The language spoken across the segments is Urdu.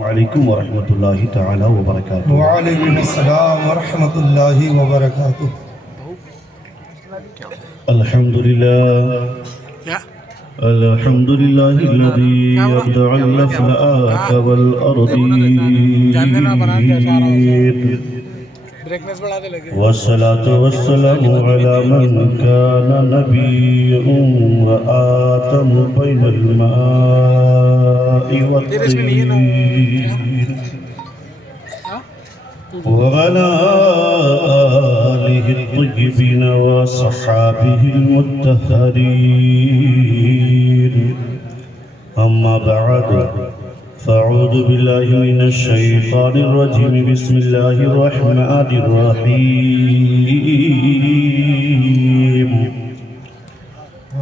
وعلیکم ورحمۃ اللہ تعالی وبرکاتہ۔ وعلیکم السلام ورحمۃ اللہ وبرکاتہ۔ الحمد للہ الذی ابدع الافلاک والارضین والصلاة والسلام علی من کان نبیا وآتم بین الماء والطین وعلى آله الطيبين وصحابه المطهرين أما بعد فأعوذ بالله من الشيطان الرجيم بسم الله الرحمن الرحيم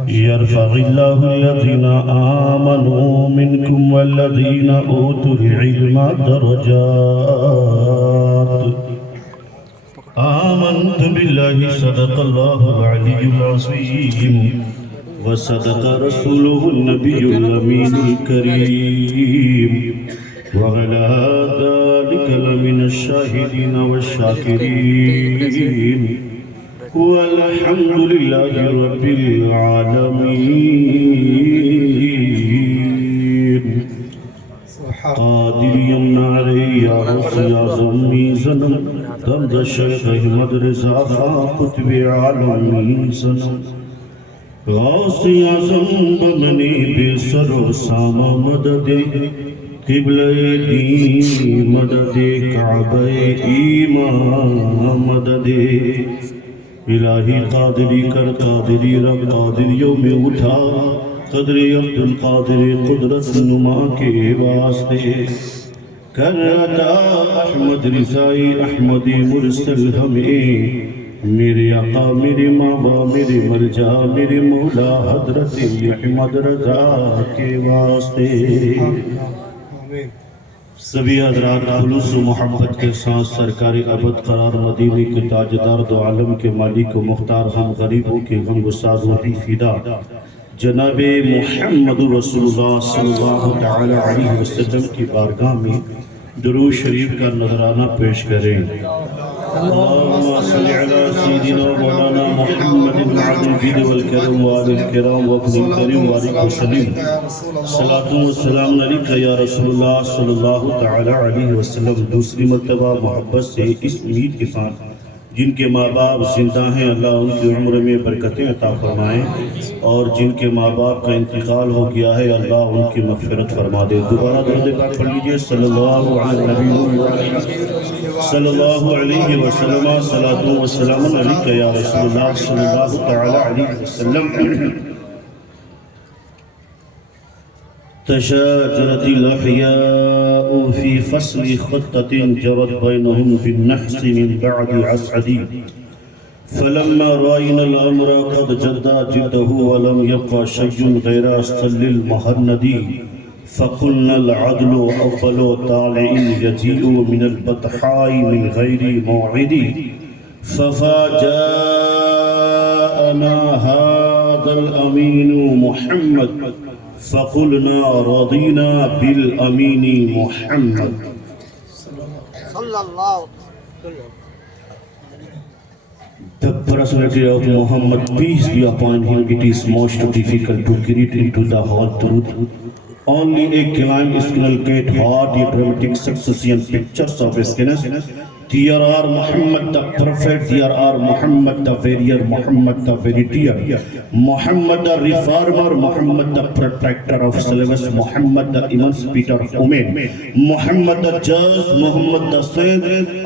يرفع الله الذين آمنوا منكم والذين أوتوا العلم درجات آمنت بالله صدق الله العلي العظيم وصدق رسوله النبي الأمين الكريم وعلى ذلك لمن الشاهدين والشاكرين والحمد لله رب العالمين قادر يمنع علي يا غوث يا ضمي زنم دمد الشيخ احمد رضا خان قطب عالمين زنم غوث اعظم بمنی بے سر و سامہ مدد قبلہ دین مدد کعبہ ایمان مدد الہی قادری کر قادری رب قادریوں میں اٹھا قدر عبد القادر قدرت نما کے واسطے کر عطا احمد رضائی احمدی مرسل ہمیں میرے آقا میرے مابا میرے ملجا میرے مولا حضرت احمد رضا کے واسطے سبھی حضرات خلوص و محبت کے ساتھ سرکار ابد قرار مدینے کے تاجدار دو عالم کے مالک و مختار ہم غریبوں کے غم گسار روحی فدا جناب محمد رسول اللہ صلی اللہ تعالی علیہ وسلم کی بارگاہ میں درود شریف کا نذرانہ پیش کریں۔ اللہم صلی علی سیدنا مولانا محمد وعلی الجود والکرم وآل الکرام وابن الکریم وآلہ وسلم صلاۃ و سلام علیکہ یا رسول اللہ صلی اللہ تعالی علیہ وسلم۔ دوسری مرتبہ محبت سے اس امید کے ساتھ جن کے ماں باپ زندہ ہیں اللہ ان کی عمر میں برکتیں عطا فرمائیں، اور جن کے ماں باپ کا انتقال ہو گیا ہے اللہ ان کی مغفرت فرما دے۔ دوبارہ درود پاک پڑھ لیجئے صلی اللہ علیہ وسلم صلاۃ و سلام علیکہ یا رسول اللہ صلی اللہ تعالی علیہ وسلم۔ تشاجرت الأحياء في فصل خطة جرت بينهم بالنحس من بعد عسعد فلما رأينا الأمر قد جد جده ولم يبقى شيء غير السل المهند فقلنا العدل أول طالع يجيء من البطحاء من غير موعد ففاجأنا هذا الأمين محمد فقلنا رضينا بالأمين محمد صلى الله عليه وسلم. The personality of Muhammad, peace be upon him, it is most difficult to get into the whole truth. Only a climb is inculcate hard dramatic succession pictures of skinnes. There are Muhammad the prophet, there are Muhammad the warrior, Muhammad the very dear, Muhammad the reformer, Muhammad the protector of slaves, Muhammad the emancipator of women, Muhammad the judge, Muhammad the saint.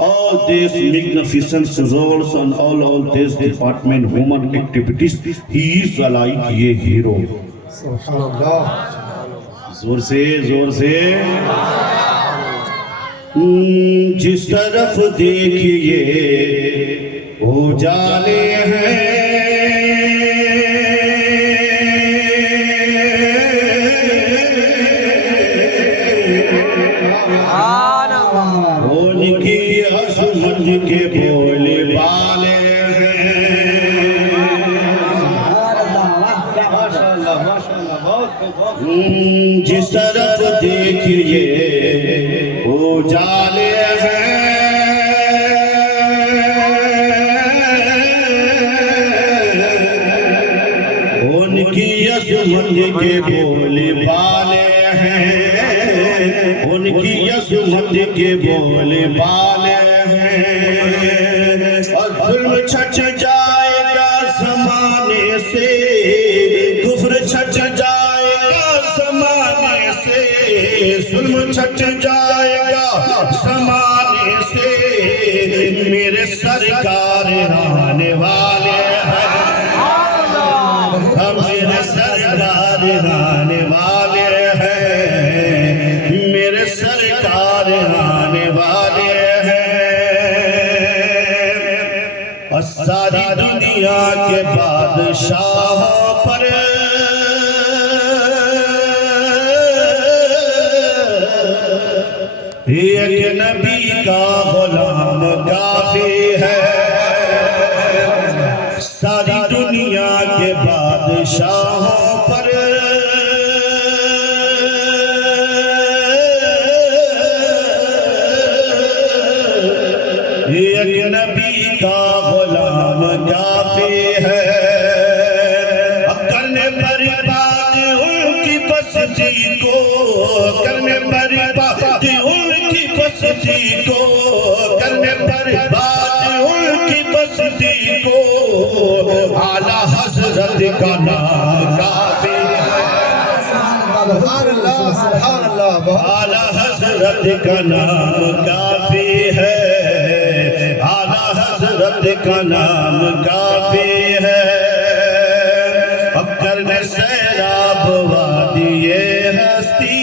All these magnificent roles and all these department human activities, he is like a hero. زور سے جس طرف دیکھئے اجالے ہیں ان کی عظمت کے بولے بالے ہیں۔ جس طرف دیکھئے اجالے ہیں ان کی عظمت کے بولے بالے ہیں ان کی عظمت کے بولے بالے ہیں اور ظلم چھٹ جائے گا زمانے سے کفر چھٹ جائے گا زمانے سے ظلم چھٹ جائے گا زمانے سے میرے سرکار آنے والے ہیں میرے سرکار آنے والے ہیں میرے سرکار آنے والے ہیں اور ساری دنیا کے بادشاہوں پر ایک نبی کا غلام کافی ہے ساری دنیا کے بادشاہوں پر ایک نبی کا غلام کافی ہے کرنے پر بات ان کی بستی کو کرنے پر بات ان کی بستی کو کرنے پر بات ان کی بستی کو اعلیٰ حضرت کا نام کافی ہے اعلیٰ حضرت کا نام کافی ہے اعلیٰ حضرت کا نام کافی ہے اب کرنے سیراب وادی ہستی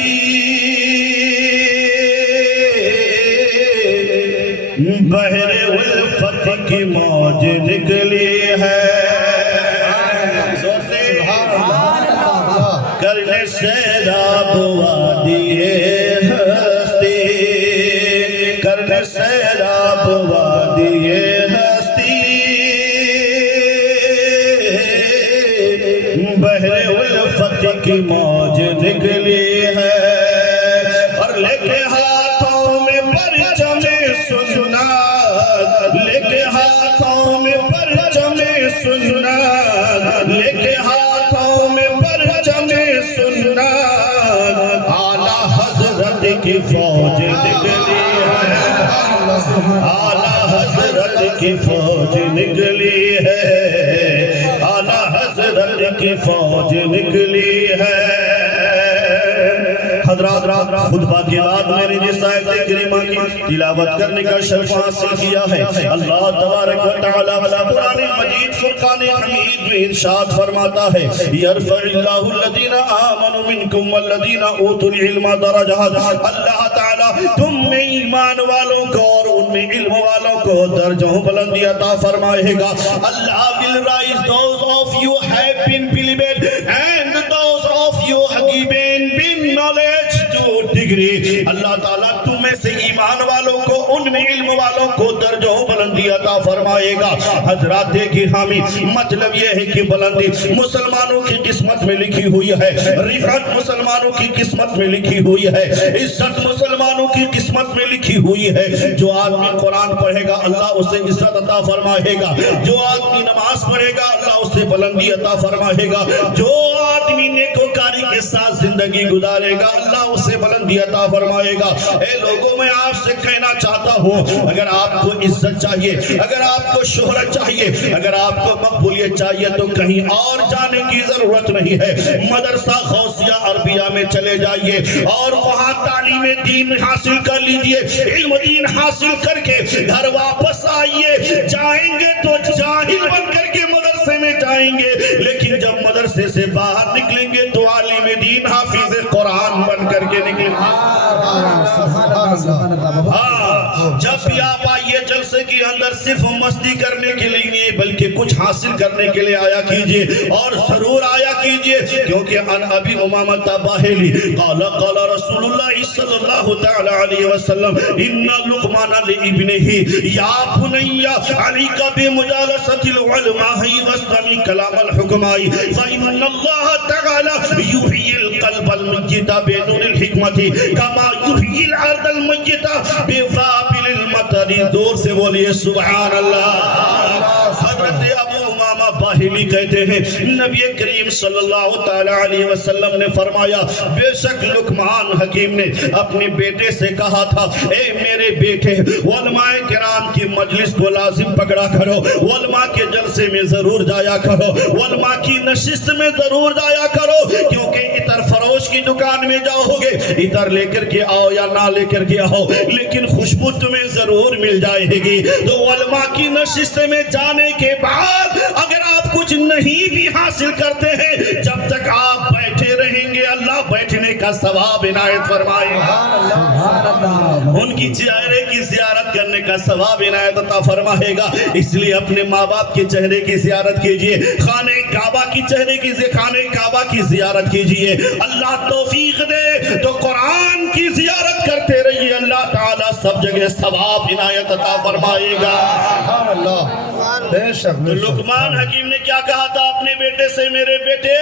بحر الفت کی موج نکلی ہے کرنے سیراب وادی ہستی کرنے سیراب وادی ہستی بحر الفت کی موج نکلی ہے اور لے کے ہاتھوں میں پرچم سنت لے کے ہاتھوں میں پرچم سنت لے کے ہاتھوں میں پرچم سنت اعلیٰ حضرت کی فوج نکلی ہے اعلیٰ حضرت کی فوج نکلی ہے اعلیٰ حضرت کی فوج نکلی ہے حضرات خطبہ کے بعد میں نے جس آیت کریمہ کی تلاوت کرنے کا شرف حاصل کیا ہے اللہ تبارک و تعالی قرآن مجید فرقان حمید میں ارشاد فرماتا ہے یرفع اللہ الذین آمنوا منکم والذین اوتوا العلم درجات اللہ تعالی تم میں ایمان والوں کو اور ان میں علم والوں کو درجوں بلندی عطا فرمائے گا اللہ will rise those of you have been believed and those of you have been knowledge to degree اللہ تعالیٰ تم میں سے ایمان والوں کو ان میں علم والوں کو درجوں بلندی عطا فرمائے گا حضرات گرامی مطلب یہ ہے کہ بلندی مسلمانوں کی قسمت میں لکھی ہوئی ہے رفعت مسلمانوں کی قسمت میں لکھی ہوئی ہے عزت مسلمانوں کی قسمت میں لکھی ہوئی ہے جو آدمی قرآن پڑھے گا اللہ اسے عزت عطا فرمائے گا جو آدمی نماز پڑھے گا اللہ اسے بلندی عطا فرمائے گا جو آدمی نیکوکاری کے ساتھ زندگی گزارے گا اللہ اسے بلندی عطا فرمائے گا اے لوگوں میں آپ سے کہنا چاہتا ہوں اگر آپ کو عزت چاہیے اگر آپ کو شہرت چاہیے اگر آپ کو مقبولیت چاہیے تو کہیں اور جانے کی ضرورت نہیں ہے مدرسہ غوثیہ عربیہ میں چلے جائیے اور وہاں تعلیم دین حاصل کر لیجئے علم دین حاصل کر کے گھر واپس آئیے جائیں گے تو جاہل بن کر کے مدرسے میں جائیں گے لیکن جب مدرسے سے باہر نکلیں گے تو عالم دین حافظ قرآن بن کر کے نکلیں گے جب بھی آپ آئیے جلسے کے اندر صرف مستی کرنے کے لیے بلکہ کچھ حاصل کرنے کے لیے آیا کیجئے اور ضرور آیا کیجئے کیونکہ ان ابی امامۃ باہلی قال قال رسول اللہ صلی اللہ تعالی علیہ وسلم ان لقمان لابنہ یا بنی علیک بمجالسۃ العلماء واستمع کلام الحکماء فإن اللہ تعالی یحیی القلب المیت بنور الحکمت کما یحیی الارض المیت بوابل المطر. زور سے بولیے سبحان اللہ. حضرت ابو امامہ باہلی کہتے ہیں نبی کریم صلی اللہ تعالی علیہ وسلم نے فرمایا بے شک لقمان حکیم نے اپنے بیٹے سے کہا تھا اے میرے بیٹے علماء کرام کی مجلس کو لازم پکڑا کرو, علماء کے جلسے میں ضرور جایا کرو, علماء کی نشست میں ضرور جایا کرو, کیونکہ عطر فروش کی دکان میں جاؤ گے عطر لے کر کے آؤ یا نہ لے کر کے آؤ لیکن خوشبو تمہیں ضرور مل جائے گی. تو علماء کی نشست میں جانے کے بعد اگر آپ کچھ نہیں بھی حاصل کرتے ہیں جب تک آپ بیٹھے رہیں گے اللہ بیٹھنے کا ثواب عنایت فرمائے گا, ان کی چہرے کی زیارت کرنے کا ثواب عنایت عطا فرمائے گا. اس لیے اپنے ماں باپ کے چہرے کی زیارت کیجئے, خانہ کعبہ کی خانہ کعبہ کی زیارت کیجئے. اللہ توفیق دے تو قرآن کی زیارت کرتے رہیے, اللہ تعالیٰ سب جگہ ثواب عنایت عطا فرمائے گا. تو لقمان حکیم نے کیا کہا تھا اپنے بیٹے سے, میرے بیٹے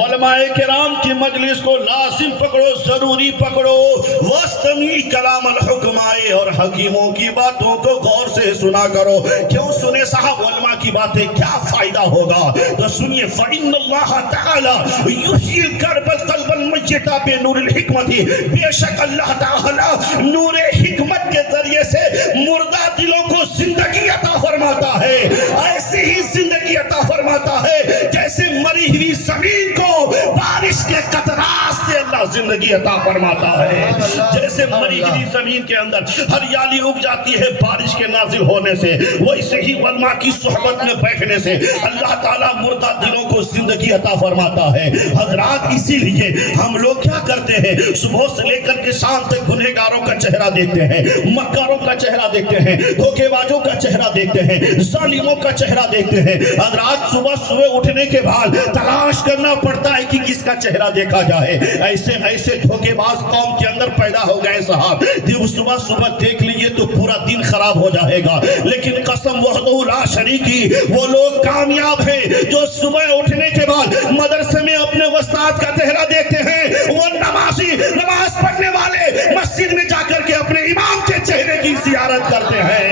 علماء کرام کی مجلس کو لازم پکڑو, ضروری پکڑو, واستمی کلام الحکمائے, اور حکیموں کی باتوں کو غور سے سنا کرو. کیوں سنے صاحب علماء کی باتیں, کیا فائدہ ہوگا؟ تو سنیے فَإِنَّ اللَّهَ تَعَالَى يُحْيِي الْقَلْبَ الْقَلْبَ الْمَيِّتَ بِنُورِ الْحِکْمَةِ. بے شک اللہ تعالی نور حکمت کے ذریعے سے مردہ دلوں کو زندگی عطا فرماتا ہے, ایسی ہی زندگی عطا فرماتا ہے جیسے مری ہوئی زمین کو بارش کے قطرات سے اللہ زندگی عطا فرماتا ہے. جیسے مری ہوئی زمین کے اندر ہریالی اگ جاتی ہے بارش کے نازل ہونے سے, ویسے ہی علماء کی صحبت میں بیٹھنے سے اللہ تعالیٰ مردہ دلوں کو زندگی عطا فرماتا ہے. حضرات اسی لیے ہم لوگ کیا کرتے ہیں, صبح سے لے کر کے شام تک گنہگاروں کا چہرہ دیکھتے ہیں, مکاروں کا چہرہ دیکھتے ہیں, دھوکے بازوں کا چہرہ دیکھتے ہیں, ظالموں کا چہرہ دیکھتے ہیں. حضرات صبح اٹھنے کے بعد تلاش کرنا پڑتا ہے کہ کس کا چہرہ دیکھا جائے. ایسے دھوکے باز قوم کے اندر پیدا ہو گئے صاحب, جب صبح دیکھ لیجئے تو پورا دن خراب ہو جائے گا. لیکن قسم وحدہ لا شریک کی, وہ لوگ کامیاب ہیں جو صبح اٹھنے کے بعد مدرسے میں اپنے استاد کا چہرہ دیکھتے ہیں, وہ نمازی نماز پڑھنے والے مسجد میں جا کر کے اپنے امام کے چہرے کی زیارت کرتے ہیں.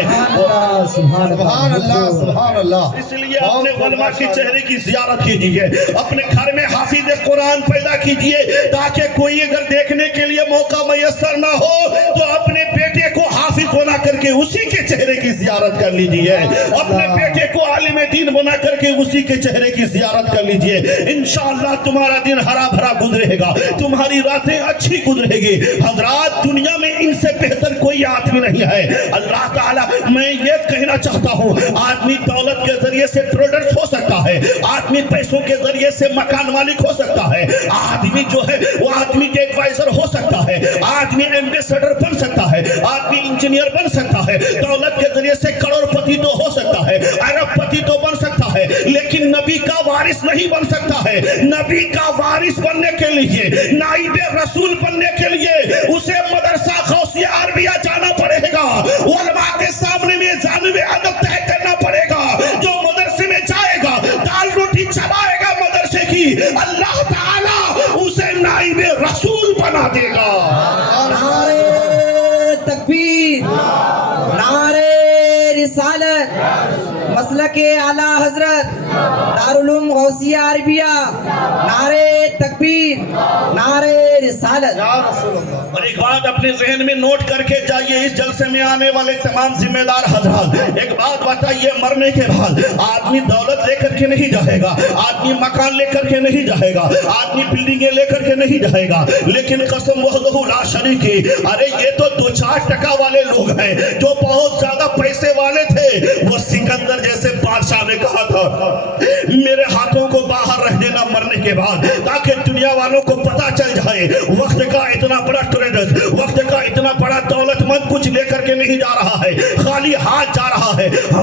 سبحان اللہ سبحان اللہ. اس لیے اپنے علماء کے چہرے کی زیارت کیجئے, اپنے گھر میں حافظ قرآن پیدا کیجئے تاکہ کوئی اگر دیکھنے کے لیے موقع میسر نہ ہو تو اپنے بیٹے کو حافظ بنا کر کے اسی کے چہرے کی زیارت کر لیجئے, اپنے بیٹے کو عالم دین بنا کر کے اسی کے چہرے کی زیارت کر لیجئے. انشاءاللہ تمہارا دن ہرا بھرا گزرے گا, تمہاری راتیں اچھی گزرے گی. حضرات دنیا میں ان سے بہتر کوئی آدمی نہیں ہے. اللہ تعالیٰ میں یہ کہنا چاہتا ہوں, آدمی دولت کے ذریعے سے پروڈکٹ ہو سکتا ہے, آدمی پیسوں کے ذریعے سے مکان مالک ہو سکتا ہے, آدمی جو ہے وہ آدمی کے ایڈوائزر ہو سکتا ہے, آدمی ایمبیسڈر بن سکتا ہے, آدمی انجینئر بن سکتا ہے, دولت کے ذریعے سے کروڑ پتی تو ہو سکتا ہے, ارب پتی تو بن سکتا ہے, لیکن نبی کا وارث نہیں بن سکتا ہے. نبی کا وارث بننے کے لیے, نائب رسول بننے کے لیے اسے مدرسہ غوثیہ عربیہ جانا پڑے گا, علماء کے سامنے میں جانب ادب طے کرنا پڑے گا. جو مدرسے میں جائے گا دال روٹی چبائے گا مدرسے کی, اللہ تعالیٰ اسے نائب رسول بنا دے گا. نعرے تکبیر, نعرے رسالت, مسلک اعلیٰ حضرت دارالعلوم غوثیہ عربیہ, نعرے تکبیر, نعرے رسالت. اور ایک بات اپنے ذہن میں نوٹ کر کے جائیے, اس جلسے میں آنے والے تمام ذمہ دار حضرات, ایک بات بتائیے, مرنے کے بعد آدمی دولت لے کر کے نہیں جائے گا, آدمی مکان لے کر کے نہیں جائے گا, آدمی بلڈنگیں لے کر کے نہیں جائے گا, لیکن قسم وحدہ لا شریک کی, ارے یہ تو 2-4 ٹکا والے لوگ ہیں جو بہت زیادہ پیسے والے تھے. وہ سکندر جیسے بادشاہ نے کہا تھا میرے ہاتھوں کو باہر رکھ دینا مرنے کے بعد, تاکہ دنیا والوں کو پتا چل جائے وقت کا اتنا بڑا ٹریڈر, وقت کا اتنا بڑا دولت مند کچھ لے کر کے نہیں جا رہا ہے, خالی ہاتھ جا رہا ہے.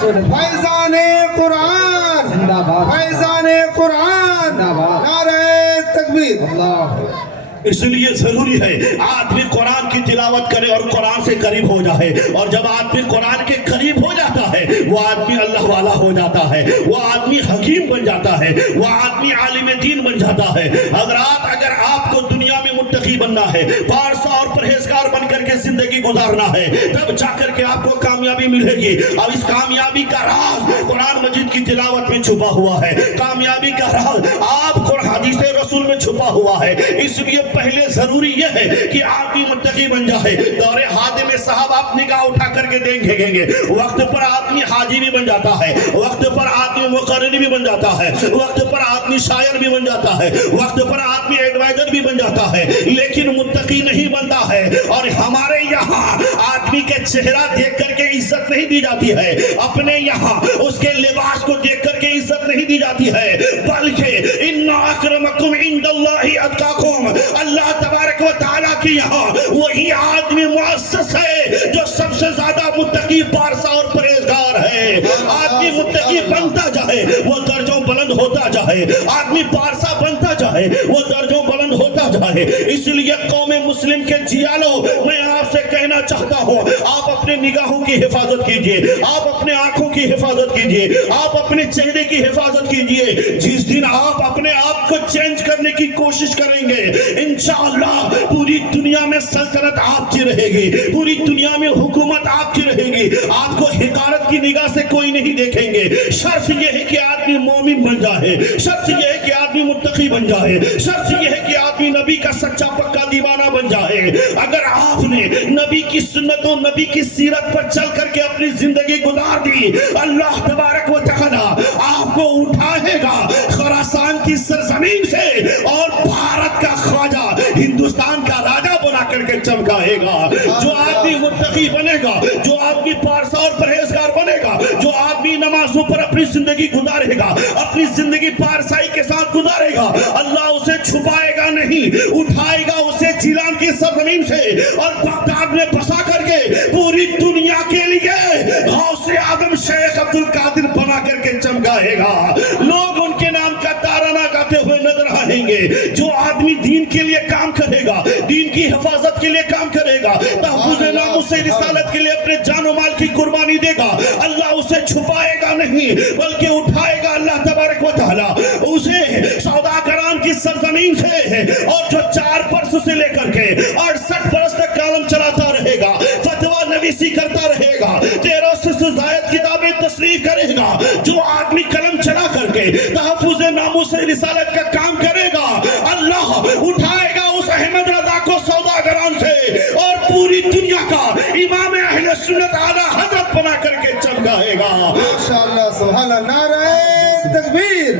رسول اللہ فیضان قرآن زندہ باد فیضان قرآن زندہ باد نعرہ تکبیر اللہ اس لیے ضروری ہے آدمی قرآن کی تلاوت کرے اور قرآن سے قریب ہو جائے، اور جب آدمی قرآن کے قریب ہو جاتا ہے وہ آدمی اللہ والا ہو جاتا ہے، وہ آدمی حکیم بن جاتا ہے، وہ آدمی عالم دین بن جاتا ہے۔ حضرات اگر آپ کو دنیا میں متقی بننا ہے، پارسا اور پرہیزگار بن کر کے زندگی گزارنا ہے، تب جا کر کے آپ کو کامیابی ملے گی، اور اس کامیابی کا راز قرآن مجید کی تلاوت میں چھپا ہوا ہے، کامیابی کا راز آپ کو حدیث رسول میں چھپا ہوا ہے۔ اس لیے پہلے ضروری یہ ہے کہ آدمی متقی بن جائے۔ دور حادثے میں صاحب آپ نگاہ اٹھا کر کے دیکھیں گے، وقت پر آدمی حاجی بھی بن جاتا ہے، وقت پر آدمی مقرری بھی بن جاتا ہے، وقت پر آدمی شاعر بھی بن جاتا ہے، وقت پر آدمی ایڈوائزر بھی بن جاتا ہے، لیکن متقی نہیں بنتا ہے۔ اور ہمارے یہاں آدمی کے چہرہ دیکھ کر کے عزت نہیں دی جاتی ہے، اپنے یہاں اس کے لباس کو دیکھ کر کے عزت نہیں دی جاتی ہے، بلکہ ان اکرمکم عند اللہ اتقاکم، اللہ تبارک و تعالیٰ کی یہاں وہی آدمی معزز ہے جو سب سے زیادہ متقی پارسا اور پرہیزگار ہے۔ آدمی متقی بنتا جائے وہ درجوں بلند ہوتا جائے، آدمی پارسا بنتا جائے وہ درجوں بلند ہوتا جائے۔ اس لیے قوم مسلم کے جیالو میں آپ سے کہنا چاہتا ہوں، آپ اپنے نگاہوں کی حفاظت کیجئے، آپ اپنے آنکھوں کی حفاظت کیجئے، آپ اپنے چہرے کی حفاظت کیجئے۔ جس دن آپ اپنے آپ کو چینج کرنے کی کوشش کریں گے انشاءاللہ پوری دنیا میں سلطنت آپ کی رہے گی، پوری دنیا میں حکومت آپ کی رہے گی، آپ کو حقارت کی نگاہ سے کوئی نہیں دیکھیں گے۔ شرط یہ ہے کہ آدمی مومن بن جائے، شرط یہ ہے کہ آدمی متقی بن جائے، شرط یہ ہے کہ آدمی نبی کا سچا پکا دیوانہ بن جائے۔ اگر آپ نے نبی کی سنتوں نبی کی سیرت پر چل کر کے اپنی زندگی گزار دی، اللہ تبارک و تعالی آپ کو اٹھائے گا خراسان کی سرزمین سے اور بھارت کا خواجہ ہندوستان کا راجہ بنا کر کے چمکائے گا۔ جو آدمی متقی بنے گا، جو آدمی پارسا اور پرہیزگار بنے گا، جو آدمی نمازوں پر اپنی زندگی گزارے گا، اپنی زندگی پارسائی کے ساتھ گزارے گا، اللہ اسے چھپائے گا نہیں، اٹھائے گا اسے جیلان کی سرزمین سے اور بغداد میں بسا کر کے پوری دنیا کے لیے غوث اعظم شیخ عبد القادر بنا کر کے چمکائے گا۔ لوگ ان کے نام کا ترانہ گاتے ہوئے نظر آئیں گے۔ جو آدمی دین کے لیے کام کرے گا، دین کی حفاظت کے لیے کام کرے گا، تحفظ ناموس رسالت کے لیے اپنے جان و مال کی قربانی دے گا، اللہ اسے چھپائے گا نہیں بلکہ اٹھائے گا اللہ تبارک و تعالی اسے سوداگران کی سرزمین سے، اور جو 4 برس سے لے کر کے 68 برس تک کالم چلاتا رہے گا، فتویٰ نویسی کرتا رہے گا، 1300 سے زائد کتابیں تصریح کرے گا، جو آدمی قلم چلا کر کے تحفظ ناموس رسالت کا کام کرے گا، اللہ اٹھائے گا اس احمد رضا کو سوداگران سے اور پوری دنیا کا امام اہل سنت اعلیٰ حضرت بنا کر کے چمکائے گا۔ ماشاءاللہ سبحان اللہ، نعرہ تکبیر،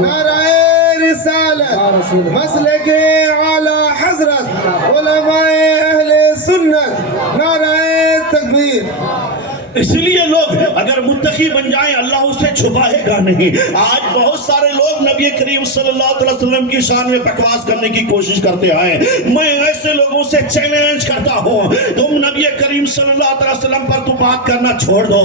نعرہ رسالت، مسلک اعلیٰ حضرت علماء اہل سنت، نعرہ تکبیر۔ اس لیے لوگ اگر متقی بن جائیں اللہ اسے چھپائے گا نہیں۔ آج بہت سارے لوگ نبی کریم صلی اللہ علیہ وسلم کی شان میں بکواس کرنے کی کوشش کرتے آئے۔ میں ایسے لوگوں سے چیلنج کرتا ہوں، تم نبی کریم صلی اللہ علیہ وسلم پر تو بات کرنا چھوڑ دو،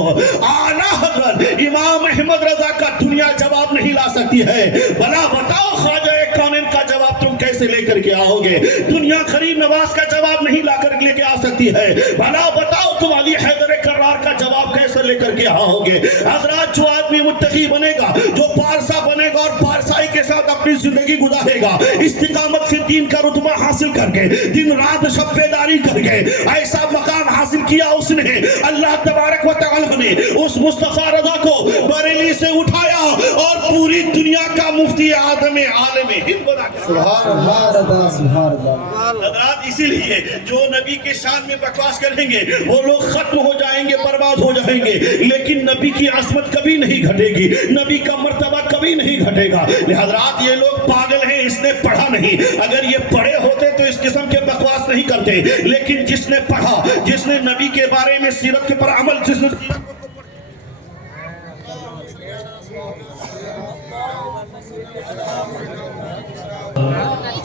اعلیٰ حضرت امام احمد رضا کا دنیا جواب نہیں لا سکتی ہے، بھلا بتاؤ خواجہ کونین کا جواب تم کیسے لے کر کے آؤ گے؟ دنیا غریب نواز کا جواب نہیں لا کر لے کے آ سکتی ہے، بھلا بتاؤ تم علی حیدر کرار کا جواب کیسے لے کر کے آؤ گے؟ حضرات جو آدمی متقی بنے گا، جو پارسا بنے گا اور پارسائی کے ساتھ اپنی زندگی گزارے گا، استقامت سے دین کا رتبہ حاصل کر کے دن رات شب بیداری کر کے ایسا مقام حاصل کیا اس نے، اللہ تبارک و تعالی نے اس مصطفیٰ رضا کو بریلی سے اٹھایا اور پوری دنیا کا مفتی اعظم عالم ہند بنا کے سبحان اللہ، سبحان اللہ۔ حضرات اسی لیے جو نبی کے شان میں بکواس کریں گے وہ لوگ ختم ہو جائیں گے، برباد ہو جائیں گے، لیکن نبی کی عظمت کبھی نہیں گھٹے گی، نبی کا مرتبہ کبھی نہیں گھٹے گا۔ حضرات یہ لوگ پاگل ہیں، اس نے پڑھا نہیں، اگر یہ پڑھے ہوتے تو اس قسم کے بکواس نہیں کرتے، لیکن جس نے پڑھا، جس نے نبی کے بارے میں سیرت کے پر عمل، جس نے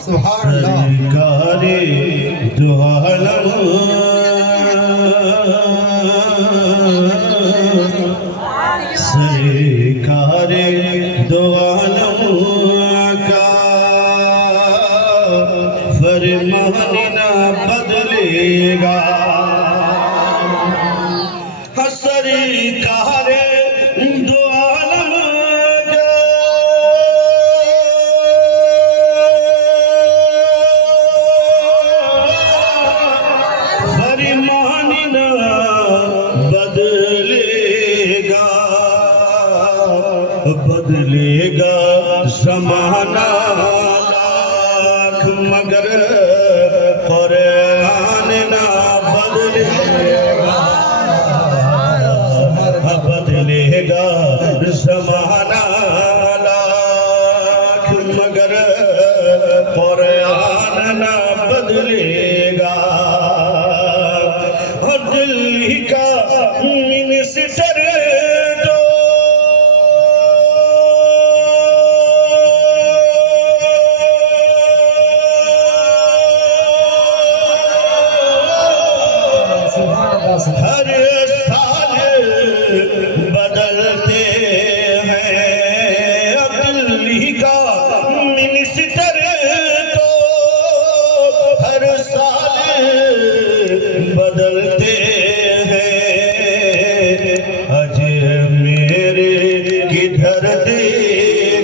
سبحان اللہ۔ سرکار دو عالم سرکار دو عالم کا فرمان نہ بدلے گا سرکار دو عالم کا فرمان نہ بدلے گا زمانہ لاکھ مگر قرآن نہ بدلے گا زمانہ لاکھ مگر قرآن نہ بدلے گا دل کا منسٹر ہر سال بدلتے ہیں دلی کا منسٹر تو ہر سال بدلتے ہیں اجمیر کدھر دے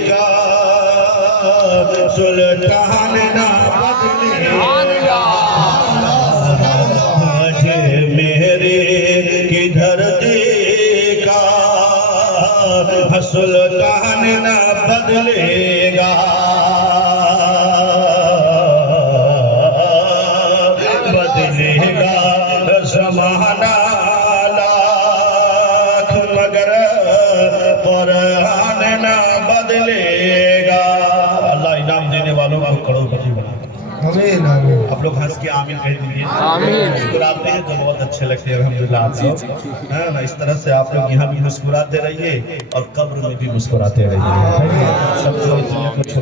گا سلطان نہ بدلے گا کدھر دیکھا سلطان نہ بدلے گا بدلے گا زمانہ لاکھ مگر قرآن نہ بدلے گا اللہ انعام دینے والوں کو کروڑپتی بنا آمین آمین آپ لوگ ہنس کے آمین کہہ دیجئے مسکراتے ہیں تو بہت اچھے لگتے ہیں الحمدللہ آپ لوگ اس طرح سے آپ لوگ یہاں بھی مسکراتے رہیے اور قبر میں بھی مسکراتے رہیے سب کو اتنے کچھ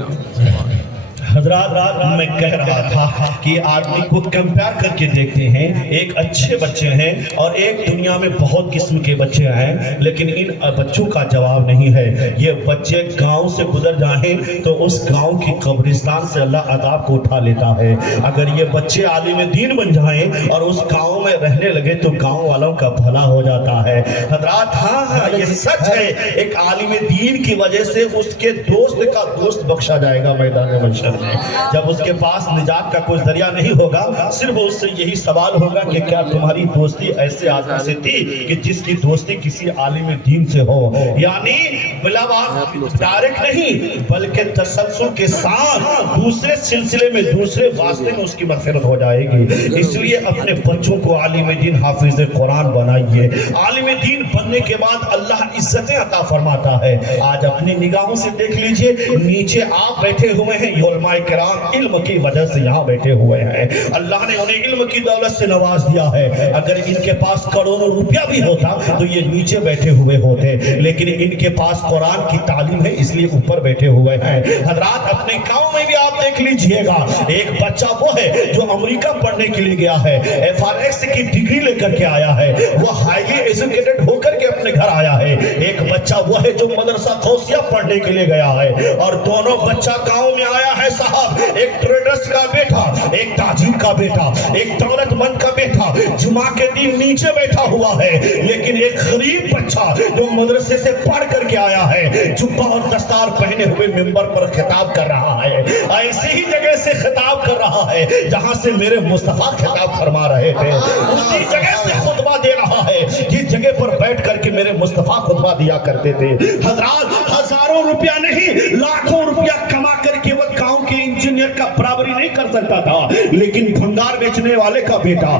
حضرات میں کہہ رہا تھا کہ آدمی کو کمپیئر کر کے دیکھتے ہیں ایک اچھے بچے ہیں اور ایک دنیا میں بہت قسم کے بچے ہیں لیکن ان بچوں کا جواب نہیں ہے یہ بچے گاؤں سے گزر جائیں تو اس گاؤں کی قبرستان سے اللہ عذاب کو اٹھا لیتا ہے اگر یہ بچے عالم دین بن جائیں اور اس گاؤں میں رہنے لگے تو گاؤں والوں کا بھلا ہو جاتا ہے حضرات ہاں یہ سچ ہے ایک عالم دین کی وجہ سے اس کے دوست کا دوست بخشا جائے گا میدان محشر میں جب اس کے پاس نجات کا کوئی ذریعہ نہیں ہوگا صرف اس سے یہی سوال ہوگا کہ کیا تمہاری دوستی ایسے آدمی سے تھی کہ جس کی دوستی کسی عالم دین سے ہو یعنی بلا ڈائریکٹ نہیں بلکہ تسلسل کے ساتھ دوسرے سلسلے میں دوسرے واسطے میں اس کی مغفرت ہو جائے گی اس لیے اپنے بچوں کو عالم دین حافظ قرآن بنائیے عالم دین بننے کے بعد اللہ عزتیں عطا فرماتا ہے آج اپنی نگاہوں سے دیکھ لیجئے نیچے آپ بیٹھے ہوئے ہیں علماء کرام علم کی وجہ سے یہاں بیٹھے ہوئے ہیں اللہ نے انہیں علم کی دولت سے نواز دیا ہے اگر ان کے پاس کروڑوں روپیہ بھی ہوتا تو یہ نیچے بیٹھے ہوئے ہوتے لیکن ان کے پاس قرآن کی تعلیم ہے اس لیے اوپر بیٹھے ہوئے ہیں حضرات اپنے گاؤں میں بھی آپ دیکھ لیجئے گا ایک بچہ وہ ہے جو امریکہ پڑھنے کے لیے گیا ہے FRX کی ڈگری لے کر کے آیا ہے وہ ہائیلی ایجوکیٹڈ ہو کر کے اپنے گھر آیا ہے ایک بچہ وہ ہے جو مدرسہ غوثیہ پڑھنے کے لیے گیا ہے اور دونوں بچہ گاؤں میں آیا ہے صاحب ایک ٹریڈرز کا بیٹا ایک تاجر کا بیٹا ایک دولت مند کا بیٹا جمعہ کے دن نیچے بیٹھا ہوا ہے لیکن ایک غریب بچہ جو مدرسے سے پڑھ کر کے آیا ہے جبہ اور دستار پہنے ہوئے منبر پر خطاب کر رہا ہے ایسی ہی جگہ سے خطاب کر رہا ہے جہاں سے میرے مصطفیٰ خطاب فرما رہے تھے اسی جگہ سے خطبہ دے رہا ہے جس جگہ پر بیٹھ کر کے میرے مصطفیٰ خطبہ دیا کرتے تھے حضرات ہزاروں روپیہ نہیں لاکھوں روپیہ کما کر کے وہ گاؤں کے انجینئر کا برابری نہیں کر سکتا تھا لیکن بھنڈار بیچنے والے کا بیٹا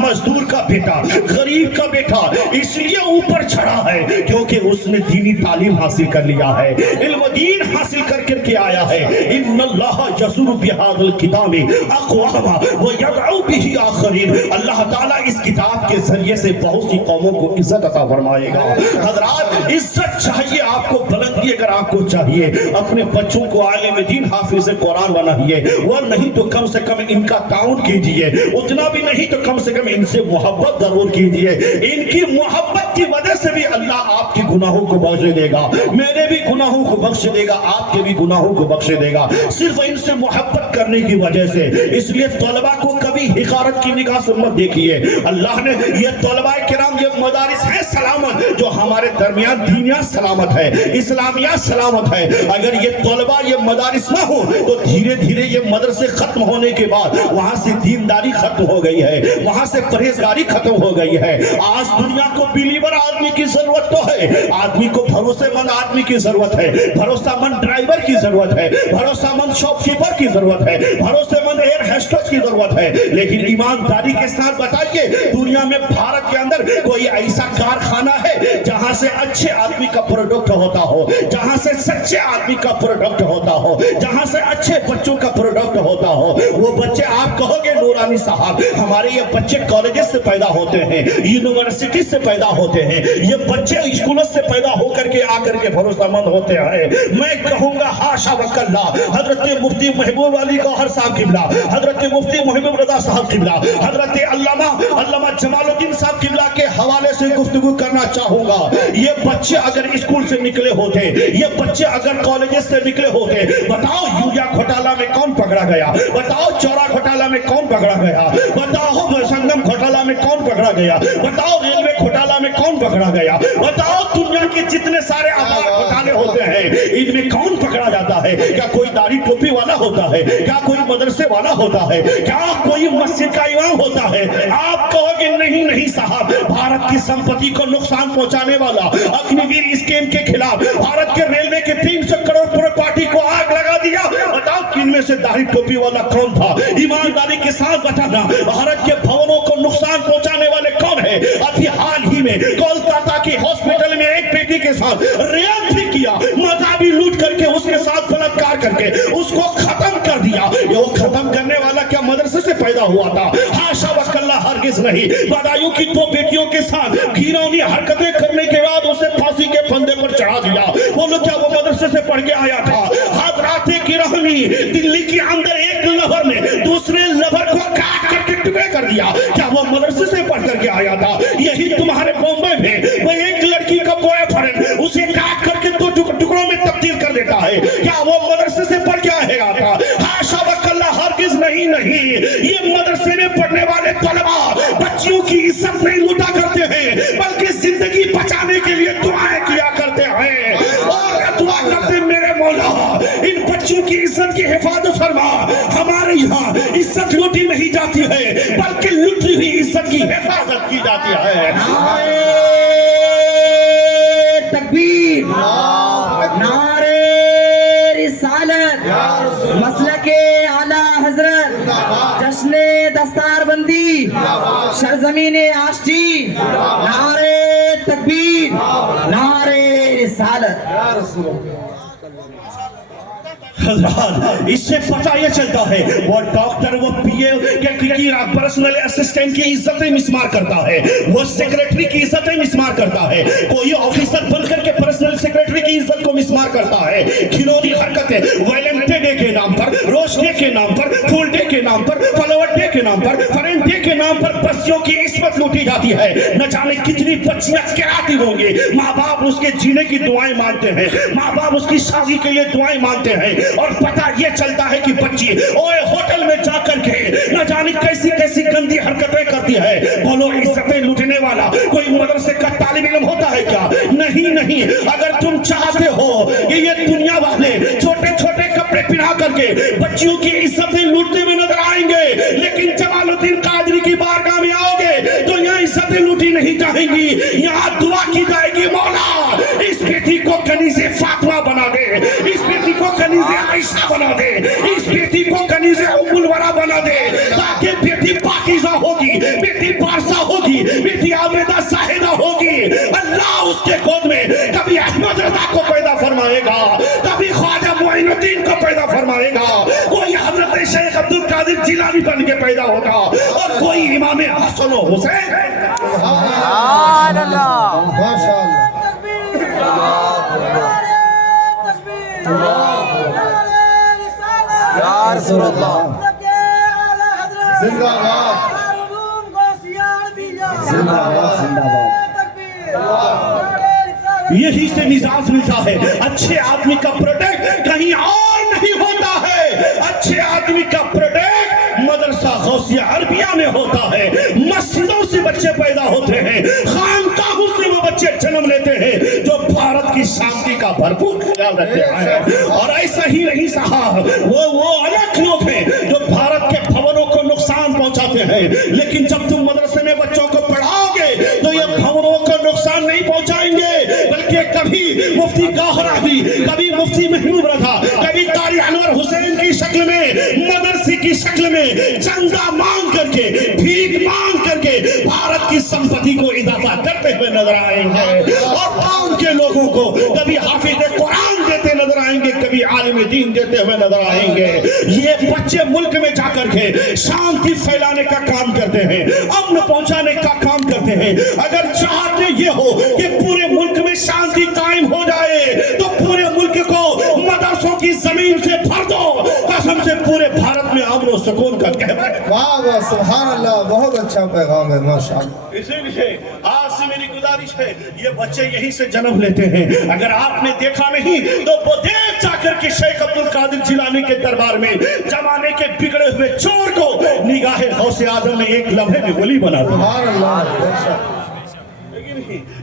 مزدور کا بیٹا غریب کا بیٹا اس لیے اوپر چڑھا ہے کیونکہ اس نے دینی تعلیم حاصل کر لیا ہے علم دین حاصل کر کے آیا ہے ان اللہ یزور بہذا الکتاب اقواما ویدعو به آخرین اللہ تعالیٰ اس کتاب کے ذریعے سے بہت سی قوموں کو عزت عطا فرمائے گا حضرات عزت چاہیے آپ کو بلندی اگر آپ کو چاہیے اپنے بچوں کو عالم دین حافظ قرآن بنائیے وہ نہیں نہیں تو کم سے کم ان کا تعاون کیجئے, اتنا بھی نہیں تو کم سے کم ان سے محبت ضرور کیجئے. ان کی محبت کی وجہ سے بھی اللہ آپ کے گناہوں کو بخش دے گا, میرے بھی گناہوں کو بخش دے گا, آپ کے بھی گناہوں کو بخش دے گا, صرف ان سے محبت کرنے کی وجہ سے. اس لیے طلباء کو کبھی حقارت کی نگاہ سے مت دیکھیے. اللہ نے یہ طلباء کرام, یہ مدارس ہیں سلامت, جو ہمارے درمیان دینیات سلامت ہے, اسلامیات سلامت ہے. اگر یہ طلباء یہ مدارس نہ ہو تو دھیرے دھیرے یہ مدرسے ختم ہونے کے بعد وہاں سے دینداری ختم ہو گئی ہے, وہاں سے پرہیزگاری ختم ہو گئی ہے. آج دنیا کو بیلیور آدمی کی ضرورت تو ہے, آدمی کو بھروسے مند آدمی کی ضرورت ہے, بھروسہ مند ڈرائیور کی ضرورت ہے, بھروسہ مند شاپ کیپر کی ضرورت ہے, بھروسے مند ایئر ہوسٹس کی ضرورت ہے. لیکن ایمانداری کے ساتھ بتائیے, دنیا میں بھارت کے اندر کوئی ایسا کارخانہ ہے جہاں سے اچھے آدمی کا پروڈکٹ ہوتا ہو, جہاں سے سچے آدمی کا پروڈکٹ ہوتا ہو, جہاں سے اچھے بچوں کا پروڈکٹ ہوتا ہو؟ وہ بچے آپ کہو گے نورانی صاحب ہمارے یہ بچے کالجز سے پیدا ہوتے ہیں, یونیورسٹی سے پیدا ہوتے ہیں, یہ بچے اسکولوں سے پیدا ہو کر کے آ کر کے بھروسہ مند ہوتے ہیں. میں کہوں گا ہاشا وکلا, حضرت مفتی محبوب علی گوہر صاحب قبلہ, حضرت مفتی محبوب رضا صاحب قبلہ, حضرت علامہ جمال الدین صاحب قبلہ کے حوالے سے گفتگو کرنا چاہوں گا. یہ بچے اگر اسکول سے نکلے ہوتے, یہ بچے اگر کالجز سے نکلے ہوتے, بتاؤ یوریا گھوٹالہ میں کون پکڑا گیا, بتاؤ چورا گھوٹالہ میں کون پکڑا گیا, بتاؤ سنگم گھوٹالہ میں کون پکڑا گیا, بتاؤ ریلوے گھوٹالہ میں کون پکڑا گیا, بتاؤ دنیا کے جتنے سارے گھوٹالے ہوتے ہیں ان میں کون پکڑا جاتا ہے؟ کیا کوئی داڑھی ٹوپی والا ہوتا ہے؟ کیا کوئی مدرسے والا ہوتا ہے؟ کیا کوئی مسجد کا امام ہوتا ہے؟ آپ کہو کہ نہیں صاحب, بھارت کی سمپتی کو نقصان پہنچانے والا اگنیویر اسکیم کے خلاف بھارت کے ریلوے کے 300 کروڑ پراپرٹی کو آگ لگا دیا. بتاؤ کن میں سے داڑھی ٹوپی والا کون تھا؟ ایمانداری کے ساتھ بتانا, بھارت کے بھونوں کو نقصان پہنچانے والے کون ہیں؟ ابھی حال ہی میں کولکاتہ کی ہاسپٹل میں ایک بیٹی کے ساتھ ریپ بھی کیا, مذہبی لوٹ کر کے اس کے ساتھ بلاತ್ಕಾರ کر کے اس کو ختم کر دیا. یہ وہ ختم کرنے والا کیا مدرسے سے پیدا ہوا تھا؟ ہاشا وکلا, ہرگز نہیں. بدایوں کی 2 بیٹیوں کے ساتھ گھینونی حرکتیں کرنے کے بعد اسے پھانسی کے پھندے پر چڑھا دیا. بولو کیا وہ مدرسے سے پڑھ کے آیا تھا؟ حضرات گرامی, دلی کے اندر ایک لور نے دوسرے لور کو کاٹ کر کے ٹکڑے کر دیا, کیا وہ مدرسے سے پڑھ کر کے آیا تھا؟ یہی تمہارے بمبئی میں وہ ایک لڑکی کا بوائے فرینڈ اسے کاٹ کر کے 2 ٹکڑوں میں تبدیل کر دیتا ہے, کیا وہ مدرسے سے پڑھ کے آئے گا تھا؟ ہاشا وکلا, ہرگز نہیں. یہ مدرسے میں پڑھنے والے طلباء بچیوں کی عزت نہیں لوٹا کرتے ہیں, بلکہ زندگی بچانے کے لیے دعائیں کیا کرتے ہیں. اور دعا کرتے میرے مولا ان بچیوں کی عزت کی حفاظت فرما. ہمارے یہاں عزت لوٹی نہیں جاتی ہے, بلکہ لوٹی ہوئی عزت کی حفاظت کی جاتی ہے. تکبیر, نعرہ رسالت, مسلک اعلی حضرت, جشن دستار بندی, سرزمین آشتی, نعرہ تکبیر, نعرہ رسالت. حضرات اس سے پتہ یہ چلتا ہے وہ ڈاکٹر, وہ پی اے کی پرسنل اسسٹنٹ کی عزتیں مسمار کرتا ہے, وہ سیکریٹری کی عزتیں مسمار کرتا ہے, کوئی آفیسر بن کر کے پرسنل سیکریٹری کی عزت کو مسمار کرتا ہے. گھنونی حرکتیں ویلنٹین ڈے کے نام پر, روز ڈے کے نام پر, پھول ڈے کے نام پر, فلاور ڈے کے نام پر, فرینڈ ڈے کے نام پر بچیوں کی عصمت لوٹی جاتی ہے. نہ جانے کتنی بچیاں کراتی ہوں گی, ماں باپ اس کے جینے کی دعائیں مانتے ہیں, ماں باپ اس کی شادی کے لیے دعائیں مانتے ہیں, اور پتہ یہ چلتا ہے کہ بچی اوے ہوٹل میں جا کر کے نہ جانے کیسی کیسی گندی حرکتیں کرتی ہے. بولو عزتیں لوٹنے والا کوئی مدرسے کا طالب علم ہوتا ہے کیا؟ نہیں. اگر تم چاہتے ہو کہ یہ دنیا والے چھوٹے چھوٹے کپڑے پہنا کر کے بچیوں کی عزتیں لوٹتے ہوئے نظر آئیں گے, لیکن جمال الدین قادری کی بارگاہ میں آؤ گے تو یہاں عزتیں لوٹی نہیں جائیں گی. یہاں دعا کی جائے گی, مولا اس بیٹی کو کنیز فاطمہ بنا دے, اس بیٹی کو کنیز عائشہ بنا دے, اس بیٹی کو کنیز ام الورا بنا دے, تاکہ بیٹی پاکیزہ ہوگی, بیٹی پارسا ہوگی, بیٹی عابدہ زاہدہ ہوگی. اللہ اس کے گود میں کبھی احمد رضا کو پیدا فرمائے گا, کبھی خواجہ معین الدین کو پیدا فرمائے گا, کوئی حضرت شیخ عبد القادر جیلانی بن کے پیدا ہوگا, اور کوئی امام حسن و حسین. سبحان اللہ, ماشاءاللہ. یا رسول اللہ. زندہ باد زندہ باد زندہ باد یہی سے مزاج ملتا ہے. اچھے آدمی کا پروڈکٹ کہیں اور نہیں ہوتا ہے. اچھے آدمی کا پروڈکٹ مدرسہ غوثیہ عربیہ میں ہوتا ہے. مسجدوں سے بچے پیدا ہوتے ہیں, خانقاہوں سے وہ بچے جنم لیتے ہیں جو بھارت کی شانتی کا بھرپور خیال رکھتے ہیں. اور ایسا ہی نہیں صاحب, وہ الگ لوگ ہیں جو بھارت کے بھونوں کو نقصان پہنچاتے ہیں, لیکن جب تم مدرسے میں بچوں کو پڑھاؤ گے تو یہ بھونوں کو نقصان نہیں پہنچائیں گے, بلکہ کبھی مفتی گوہر علی, کبھی مفتی محمود رضا, کبھی قاری انور حسین کی شکل میں, مدرسے کی شکل میں چندہ مانگ کر کے, بھیک مانگ کر کے بھارت کی سمپتی کو اضافہ کرتے ہوئے نظر آئیں گے. اور قوم کے لوگوں کو کبھی حافظ قرآن دیتے نظر آئیں گے, کبھی عالم دین دیتے ہوئے نظر آئیں گے. یہ بچے ملک میں جا کر کے شانتی پھیلانے کا کام کرتے ہیں, امن پہنچانے کا کام کرتے ہیں. اگر چاہتے یہ ہو کہ پورے ملک میں شانتی قائم ہو جائے تو پورے ملک کو مدرسوں کی زمین سے بھر دو, قسم سے پورے بھارت میں امن و سکون کا کہنا ہے. واہ واہ سبحان اللہ, بہت اچھا پیغام ہے ماشاءاللہ. اسی لیے آج سے میری گزارش ہے, یہ بچے یہی سے جنم لیتے ہیں. اگر آپ نے دیکھا نہیں تو وہ دیکھ جا کر کے شیخ عبد القادر جیلانی کے دربار میں زمانے کے بگڑے ہوئے چور کو نگاہ غوث اعظم نے ایک لمحے میں ولی بنا دیا. سبحان اللہ.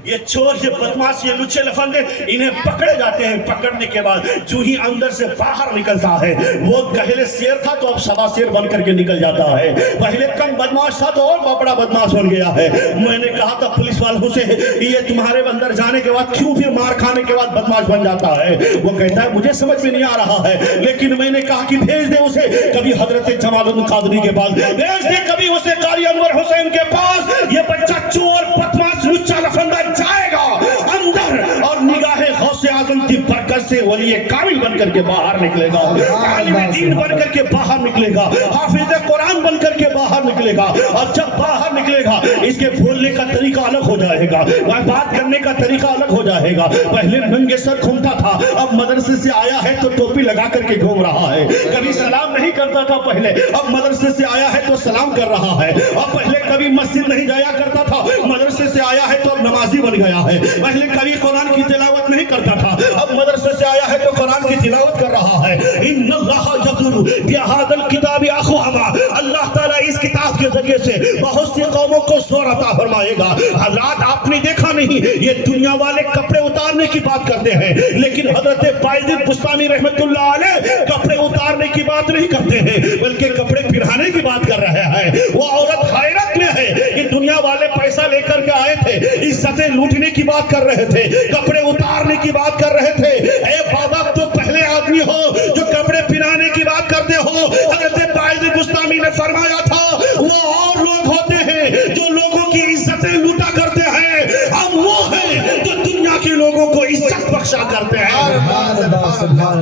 یہ چور, یہ بدماش, یہ لچے لفندے انہیں پکڑے جاتے ہیں. پکڑنے کے بعد جو ہی اندر سے باہر نکلتا ہے, وہ پہلے شیر تھا تو اب سوا شیر بن کر کے نکل جاتا ہے. پہلے کم بدماش تھا تو اور بڑا بدماش بن گیا ہے. میں نے کہا تھا پولیس والوں سے, یہ تمہارے اندر جانے کے بعد کیوں پھر مار کھانے کے بعد بدماش بن جاتا ہے؟ وہ کہتا ہے مجھے سمجھ میں نہیں آ رہا ہے, لیکن میں نے کہا کہ بھیج دے اسے کبھی حضرت جمال الدین قادری کے پاس, بھیج دے کبھی اسے قاری انور حسین کے پاس. یہ بچہ چور, بدماش, لچا لفندہ جائے گا اندر اور نگاہ غوث اعظم کی برکت سے ولی کامل بن کر کے باہر نکلے گا, عالم دین بن کر کے باہر نکلے گا, حافظ قرآن بن کر کے باہر نکلے گا. اور جب باہر نکلے گا اس کے بولنے کا طریقہ الگ ہو جائے گا, بات کرنے کا طریقہ الگ ہو جائے گا. پہلے ننگے سر گھومتا تھا, اب مدرسے سے آیا ہے تو ٹوپی لگا کر کے گھوم رہا ہے. کبھی سلام نہیں کرتا تھا پہلے, اب مدرسے سے آیا ہے تو سلام کر رہا ہے. اور پہلے کبھی مسجد نہیں جایا کرتا تھا, مدرسے سے آیا ہے تو اب نمازی بن گیا ہے. پہلے کبھی قرآن کی تلاوت نہیں کرتا تھا, اب مدرسے سے آیا ہے تو قرآن کی تلاوت کر رہا ہے. ان اللہ یذکر بہذا الکتاب اقواما, اللہ تعالیٰ اس کتاب کے ذریعے سے بہت سی قوموں کو زور عطا فرمائے گا. حضرات آپ نے دیکھا نہیں, یہ دنیا والے کپڑے اتارنے کی بات کرتے ہیں, لیکن حضرت باعث بستانی رحمت اللہ علیہ کپڑے اتارنے کی بات نہیں کرتے ہیں, بلکہ کپڑے پہنانے کی بات کر رہے ہیں. وہ عورت حیرت میں ہے کہ دنیا والے پیسہ لے کر کے آئے تھے, عزتیں لوٹنے کی بات کر رہے تھے, کپڑے اتارنے کی بات کر رہے تھے. اے بابا تو پہلے آدمی ہو جو کپڑے پہنانے کی بات کرتے ہو. حضرت باعث بستانی نے فرمایا تھا وہ اور لوگ ہوتے ہیں جو لوگوں کی عزتیں لوٹا کرتے ہیں, ہم وہ ہیں جو دنیا کے لوگوں کو عزت بخشا کرتے ہیں.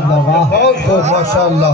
بہت خوب ماشاءاللہ.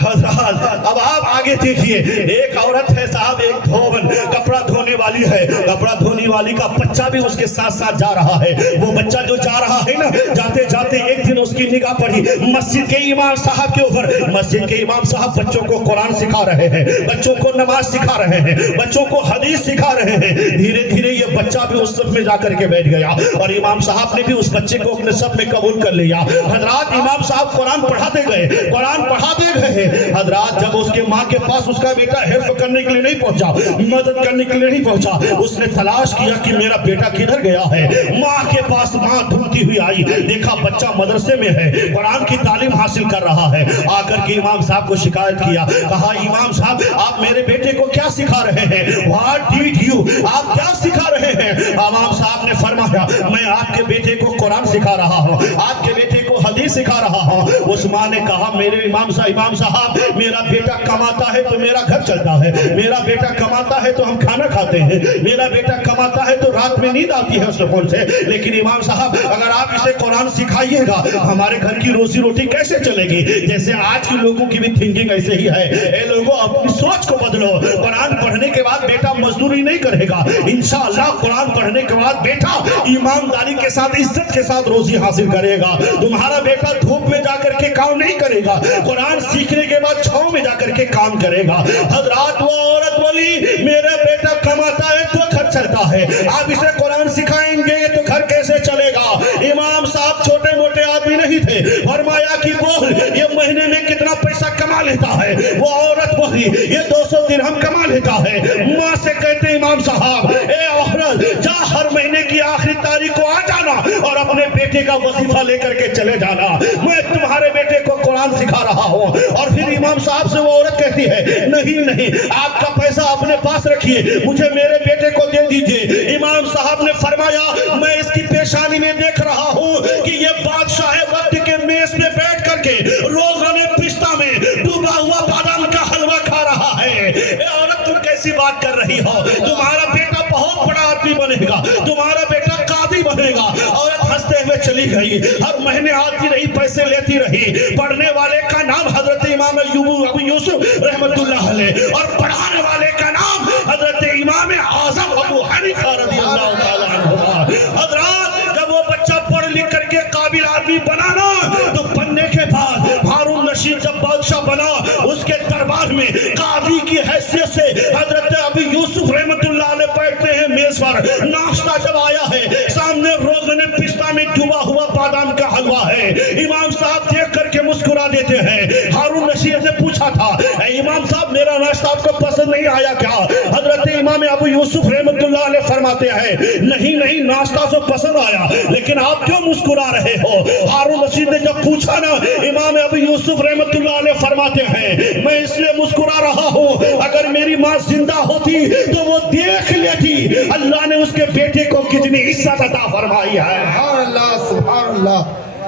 حضرات اب آپ آگے دیکھیے, ایک عورت ہے صاحب, ایک دھون کپڑا دھونے والی ہے, کپڑا دھونے والی کا بچہ بھی اس کے ساتھ ساتھ جا رہا ہے. وہ بچہ جو جا رہا ہے نا, جاتے جاتے ایک دن اس کی نگاہ پڑی مسجد کے امام صاحب کے اوپر. مسجد کے امام صاحب بچوں کو قرآن سکھا رہے ہیں, بچوں کو نماز سکھا رہے ہیں, بچوں کو حدیث سکھا رہے ہیں. دھیرے دھیرے یہ بچہ بھی اس صف میں جا کر کے بیٹھ گیا اور امام صاحب نے بھی اس بچے کو اپنے صف میں قبول کر لیا. حضرات امام صاحب قرآن پڑھاتے گئے, قرآن پڑھاتے گئے. حضرات جب اس کے ماں کے پاس اس کا بیٹا حفظ کرنے کے لیے نہیں پہنچا, مدد کرنے کے لیے نہیں پہنچا, اس نے تلاش کیا کہ میرا بیٹا کدھر گیا ہے. ماں کے پاس ماں ڈھونڈتی ہوئی آئی, دیکھا بچہ مدرسے میں ہے, قرآن کی تعلیم حاصل کر رہا ہے. آ کر کے امام صاحب کو شکایت کیا, کہا امام صاحب آپ میرے بیٹے کو کیا سکھا رہے ہیں؟ What did you, آپ کیا سکھا رہے ہیں؟ امام صاحب نے فرمایا میں آپ کے بیٹے کو قرآن سکھا رہا ہوں, آپ کے بیٹے کو حدیث سکھا رہا ہوں. اس ماں نے کہا میرے امام صاحب میرا بیٹا کماتا ہے تو میرا گھر چلتا ہے, میرا بیٹا کماتا ہے تو ہم کھانا کھاتے ہیں, میرا بیٹا کماتا ہے تو رات میں نیند آتی ہے سکون سے. لیکن امام صاحب اگر آپ اسے قرآن سکھائیے گا ہمارے گھر کی روزی روٹی کیسے چلے گی؟ جیسے آج کی لوگوں کی بھی تھنکنگ ایسے ہی ہے. اے لوگوں اپنی سوچ کو بدلو, قرآن پڑھنے کے بعد بیٹا مزدوری نہیں کرے گا, انشاءاللہ قرآن پڑھنے کے بعد بیٹا ایمانداری کے ساتھ عزت کے ساتھ روزی حاصل کرے گا. تمہارا بیٹا بیٹا دھوپ میں جا کر کے کام نہیں کرے گا، قرآن سیکھنے کے بعد چھاؤں میں جا کر کے کام کرے گا۔ حضرات وہ عورت بولی میرا بیٹا کماتا ہے تو گھر چلتا ہے، آپ اسے قرآن سکھائیں گے تو گھر کیسے چلے گا؟ امام صاحب چھوٹے موٹے آدمی نہیں تھے، فرمایا کہ بول یہ مہینے میں کتنا پیسہ کما لیتا ہے؟ وہ عورت بولی یہ 200 درہم کما لیتا ہے۔ ماں سے کہتے امام صاحب اے عورت جا ہر مہینے کی آخری تاریخ کو آ جانا اور اپنے بیٹے کا وظیفہ لے کر کے چلے جانا، میں تمہارے بیٹے کو قرآن سکھا رہا ہوں۔ اور پھر امام صاحب سے وہ عورت کہتی ہے نہیں آپ کا پیسہ اپنے پاس رکھیے، مجھے میرے بیٹے کو دے دیجئے۔ امام صاحب نے فرمایا میں اس کی پیشانی میں دیکھ رہا ہوں کہ یہ بادشاہ وقت کے میز پہ بیٹھ کر کے روزانے پستہ میں ڈوبا ہوا بادام کا حلوہ کھا رہا ہے۔ اے عورت تم کیسی بات کر رہی ہو؟ تمہارا بیٹا بہت بڑا آدمی بنے گا، تمہارا بیٹا قاضی بنے گا۔ عورت ہنستے ہوئے چلی گئی، ہر مہینے آتی رہی، پیسے لیتی رہی۔ پڑھنے والے کا نام حضرت امام ابو یوسف رحمت اللہ علیہ اور پڑھانے والے کا نام حضرت امام اعظم ابو حنیفہ رضی اللہ تعالیٰ عنہ۔ حضرات جب وہ بچہ پڑھ لکھ کر کے قابل آدمی بنانا تو بننے کے بعد ہارون رشید جب بادشاہ بنا اس کے دربار میں قاضی کی حیثیت سے حضرت ابو یوسف رحمت اللہ علیہ بیٹھتے ہیں میز پر۔ ناشتہ جب آیا ہے سامنے روغن پستہ میں ڈوبا ہوا بادام کا حلوہ ہے، امام صاحب دیکھ کر کے مسکرا دیتے ہیں۔ ہارون رشید نے پوچھا تھا اے امام صاحب میرا ناشتہ آپ کو پسند نہیں آیا کیا؟ حضرت امام ابو یوسف رحمت اللہ علیہ فرماتے ہیں نہیں ناشتہ تو پسند آیا لیکن آپ کیوں مسکرا رہے ہو؟ ہارون رشید نے جب پوچھا نا امام ابو یوسف رحمت اللہ علیہ فرماتے ہیں میں اس لیے مسکرا رہا ہوں اگر میری ماں زندہ ہوتی تو وہ دیکھ لیتی اللہ نے اس کے بیٹے کو کتنی عزت عطا فرمائی ہے۔ سبحان اللہ سبحان اللہ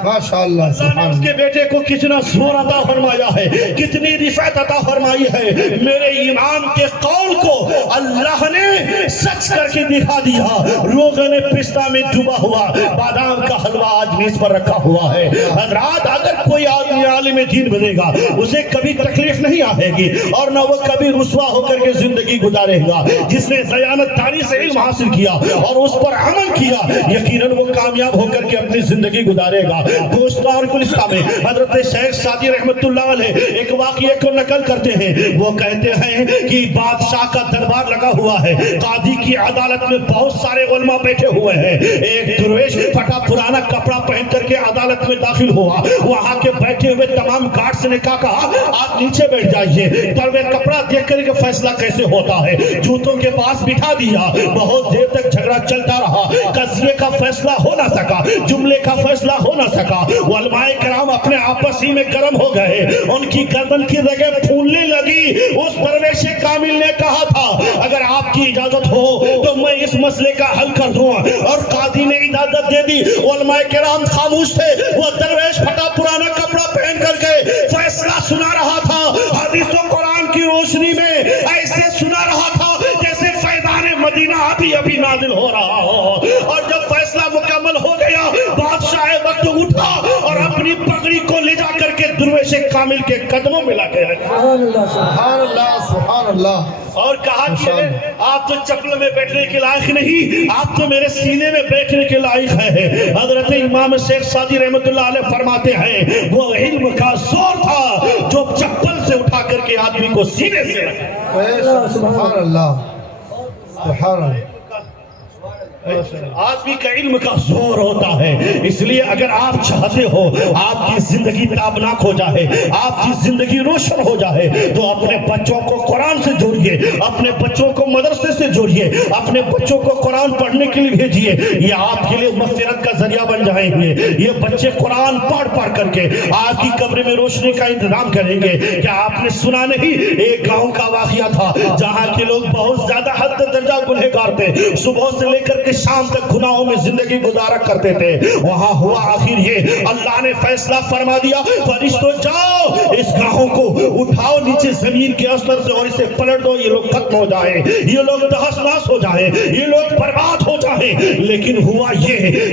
ماشاءاللہ اللہ نے اس کے بیٹے کو کتنا زور عطا فرمایا ہے، کتنی رفعت عطا فرمائی ہے۔ میرے امام کے قول کو اللہ نے سچ کر کے دکھا دیا۔ روغن پستہ میں ڈوبا ہوا بادام کا حلوہ آج میز پر رکھا ہوا ہے۔ حضرات اگر کوئی آدمی عالم دین بنے گا اسے کبھی تکلیف نہیں آئے گی اور نہ وہ کبھی رسوا ہو کر کے زندگی گزارے گا۔ جس نے دیانت داری سے علم حاصل کیا اور اس پر عمل کیا یقیناً وہ کامیاب ہو کر کے اپنی زندگی گزارے گا۔ دوستان کلسہ میں حضرت شیخ سعدی رحمت اللہ علیہ ایک واقعے کو نقل کرتے ہیں۔ وہ کہتے ہیں کہ بادشاہ کا دربار لگا ہوا ہے، قاضی کی عدالت میں بہت سارے علماء بیٹھے ہوئے ہیں۔ ایک درویش پھٹا پرانا کپڑا پہن کر کے عدالت میں داخل ہوا۔ وہاں کے بیٹھے ہوئے تمام گارڈز نے کہا آپ نیچے بیٹھ جائیے، تلوے کپڑا دیکھ کر کے فیصلہ کیسے ہوتا ہے۔ جوتوں کے پاس بٹھا دیا، بہت دیر تک جھگڑا چلتا رہا، قضیے کا فیصلہ ہو نہ سکا، جملے کا فیصلہ ہو نہ سکا۔ علماء کرام اپنے آپس ہی میں گرم ہو گئے، ان کی گردن کی جگہ پھولنے لگی۔ اس درویش کامل نے کہا تھا اگر آپ کی اجازت ہو تو میں اس مسئلے کا حل کر دوں، اور قاضی نے اجازت دے دی۔ علماء کرام خاموش تھے، وہ درویش پھٹا پرانا کپڑا پہن کر کے فیصلہ سنا رہا تھا، حدیث و قرآن کی روشنی میں ایسے سنا رہا تھا جیسے فیضان مدینہ ابھی نازل ہو رہا ہو۔ اور جب فیصلہ مکمل ہو گیا بادشاہ وقت اٹھا اور اپنی پگڑی کو لے جا کر کے درویش کامل کے قدموں میں لگے سبحان اللہ سبحان اللہ اور کہا کہ آپ تو چپل میں بیٹھنے کے لائق نہیں، آپ تو میرے سینے میں بیٹھنے کے لائق ہے۔ حضرت امام شیخ سعدی رحمت اللہ علیہ فرماتے ہیں وہ علم کا زور تھا جو چپل سے اٹھا کر کے آدمی کو سینے سے لگا۔ سبحان اللہ سبحان اللہ آدمی کا علم کا زور ہوتا ہے۔ اس لیے اگر آپ چاہتے ہو آپ کی زندگی تابناک ہو جائے، آپ کی زندگی روشن ہو جائے تو اپنے بچوں کو قرآن سے جوڑیے، اپنے بچوں کو مدرسے سے جوڑیے، اپنے بچوں کو قرآن پڑھنے کے لیے بھیجیے۔ یہ آپ کے لیے مغفرت کا ذریعہ بن جائیں گے۔ یہ بچے قرآن پڑھ کر کے آپ کی قبر میں روشنی کا انتظام کریں گے۔ کیا آپ نے سنا نہیں ایک گاؤں کا واقعہ تھا جہاں کے لوگ بہت زیادہ حد درجہ گنہگار تھے، صبح سے لے کر کے شام تک گناہوں میں زندگی گزارا کرتے تھے۔ وہاں ہوا آخر یہ اللہ نے فیصلہ فرما دیا فرشتوں جاؤ اس گاہوں کو اٹھاؤ نیچے زمین کے اثر سے اور اسے پلٹ دو، یہ لوگ ختم ہو جائیں، یہ لوگ تہس نہس ہو جائیں، یہ لوگ برباد ہو جائیں۔ لیکن ہوا یہ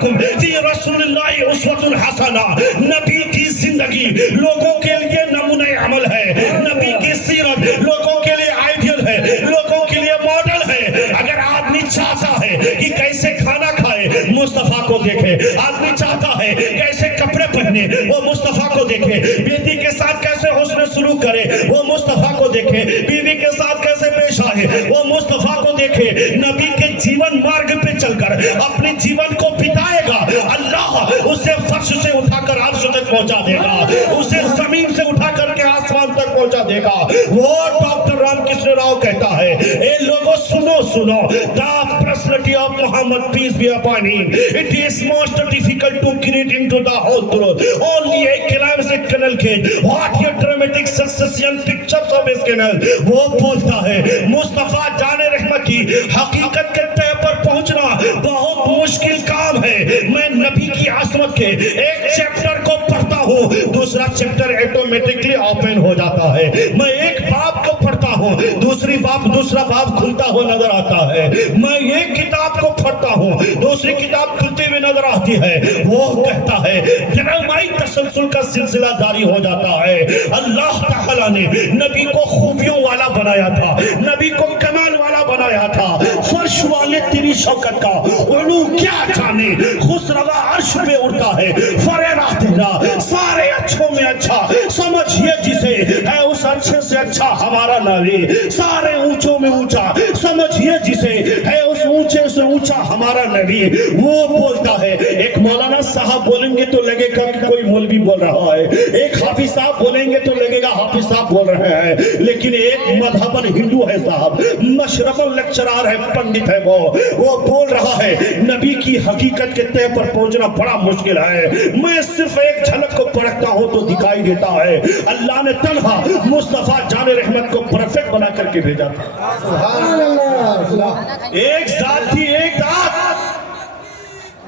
لکم فی رسول اللہ اسوۃ الحسنہ، نبی کی زندگی لوگوں کے لیے نمونہ عمل ہے، نبی کی سیرت لوگوں کے لیے آئیڈیل ہے، لوگوں کے لیے ماڈل ہے۔ اگر آدمی چاہتا ہے کہ کیسے کھانا کھائے مصطفیٰ کو دیکھے، آدمی چاہتا ہے کیسے کپڑے پہنے وہ مصطفیٰ کو دیکھے، بیٹی کے ساتھ کیسے حسن سلوک کرے وہ مصطفیٰ کو دیکھے، بیوی کے ساتھ کیسے پیش آئے وہ مصطفیٰ کو دیکھے۔ نبی کے جیون مارگ پہ چل کر اپنے جیون کو بتائے گا، اللہ اسے فرش سے اٹھا کر عرش تک پہنچا دے گا، اسے زمین سے اٹھا کر کے آسمان تک پہنچا دے گا۔ وہ ڈاکٹر رام کرشن راؤ کہتا ہے، اے لوگوں سنو سنو، the personality of Muhammad, peace be upon him, it is most difficult to create into the whole truth. Only a claims a canal cage. What your dramatic succession pictures of his canal. وہ بولتا ہے مصطفیٰ جان رحمت کی حقیقت کے تہ پر پہنچنا بہت مشکل کام ہے۔ میں نبی کی عظمت کے ایک چیپٹر کو پڑھتا ہوں، دوسرا چیپٹر ایٹومیٹکلی اوپن ہو جاتا ہے۔ میں ایک باب کو پڑھتا ہوں، دوسرا باب کھلتا ہوا نظر آتا ہے۔ میں ایک کتاب کو پڑھتا ہوں، دوسری کتاب کھلتے ہوئے نظر آتی ہے۔ وہ کہتا ہے ڈرامائی تسلسل کا سلسلہ جاری ہو جاتا ہے۔ اللہ تعالیٰ نے نبی کو خوبیوں والا بنایا تھا، نبی کو کمال والا بنایا تھا۔ فرش والے تیری شوکت کا علو کیا جانے، خسروا عرش پہ اڑتا ہے، فریرہ تیرا سارے اچھوں میں اچھا، سمجھئے جسے ہے اس اچھے سے اچھا ہمارا نبی، سارے اونچوں میں اونچا، سمجھئے جسے ہے اس اونچے سے اونچا ہمارا نبی۔ وہ بولتا ہے، ایک مولانا صاحب بولیں گے تو لگے گا کہ کوئی مولوی بول رہا ہے، ایک حافظ صاحب بولیں گے تو لگے گا حافظ صاحب بول رہے ہیں، لیکن ایک مذہباً ہندو ہے صاحب، مشرباً لیکچرار ہے، پنڈت ہے، وہ بول رہا ہے نبی کی حقیقت کے تہ پر پہنچنا بڑا مشکل ہے۔ میں صرف ایک جھلک کو پڑھتا ہوں تو دکھائی دیتا ہے۔ اللہ نے تنہا مصطفیٰ جان رحمت کو پرفیکٹ بنا کر کے بھیجا تھا۔ سبحان اللہ، ایک ذات تھی، ایک ذات۔